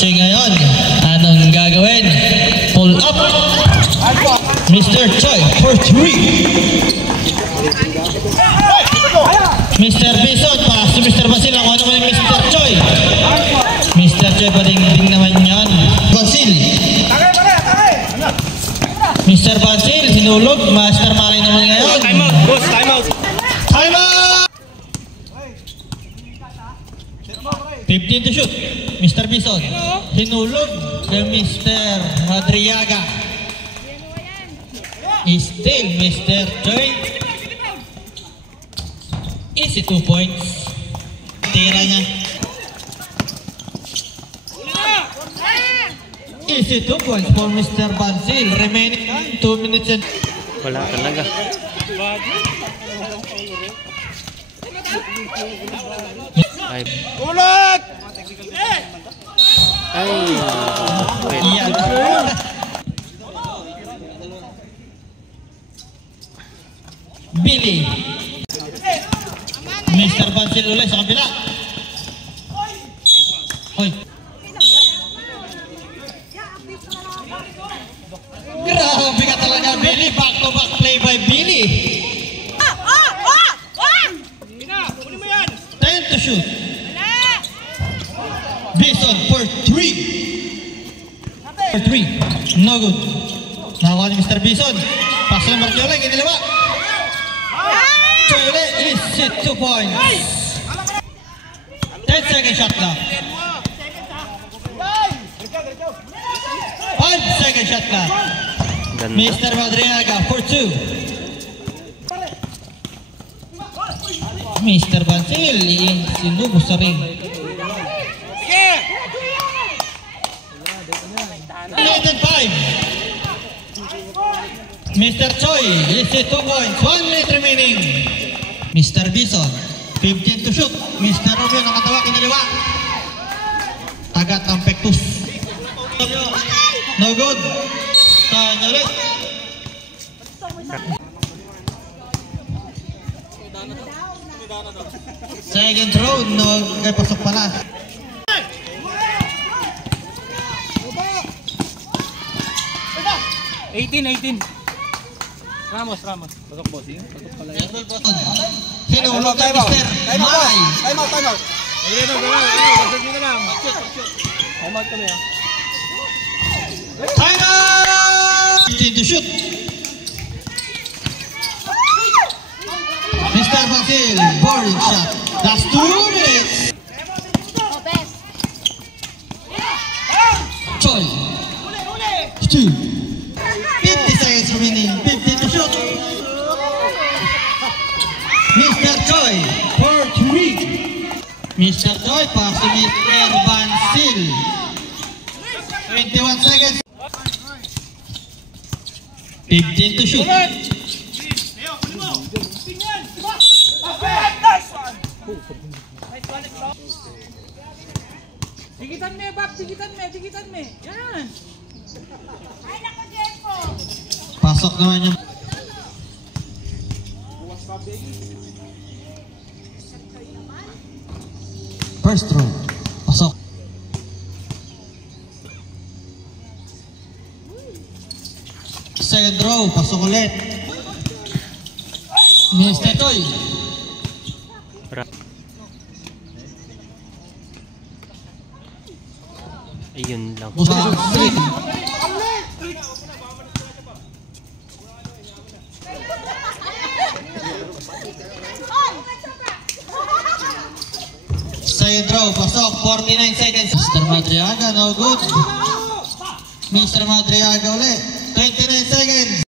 Choi ngayon. Anong gagawin? Pull up. Mr. Choi for 3. Mr. Bison, pass to Mr. Basil. Ako naman yung Mr. Choi. Mr. Choi, pading-ding naman yan. Basil. Mr. Basil, sinulog. Master Mari naman ngayon. Time out, boss. Time out. Time out! 15 to shoot. Mr. Bison. Sinulog kay Mr. Madriaga. Still Mr. Choi. Easy 2 points. Tira niya. Easy 2 points for Mr. Basil. Remaining 2 minutes and... Wala talaga. Ay. Ulat! Ay. Yan. Billy. Mr. Basil ulit sa kabila. Hoy. Grabe ka talaga, Billy. Back to back play by Billy. 10 to shoot. Bison for 3. For 3. No good. Nakakuha ni Mr. Bison. Pass na Marjola. Giniliwa. Chole is 2 points. 10 second shot left. 5 second shot left. Mr. Madriaga for 2. Mr. Basil sinubos sa ring. 8 and 5. Mr. Choi is 2 points. 1 minute remaining. Mr. Bison 15 to shoot. Mr. Romeo nakatawa kinaliwa. Tagat ang pektus. No good. Tanya ulit. Second throw, no, kay pasok pala. 18. Ramos. Pasok bossing. Pasok pala yan. Hinulog kay Mr. Mai. Time out. Ayun na lang. Pasok nyo na lang. Time out kami ah. Time out! 15 to shoot. Mr. Basil, boring shot. Last 2 minutes. Choi. 2. 50 seconds remaining. 15 to shoot. Mr. Choi for 3. Mr. Choi pass to Mr. Basil. 21 seconds. 15 to shoot. Dikitan me, Bab. Dikitan me. Yan. Ay, naku, Jeffo. Pasok naman yung... First throw. Pasok. Second throw. Pasok ulit. Mr. Choi. Ayun lang. Busang 3. Second throw, pasok, 49 seconds. Mr. Madriaga, no good. Mr. Madriaga ulit, 29 seconds.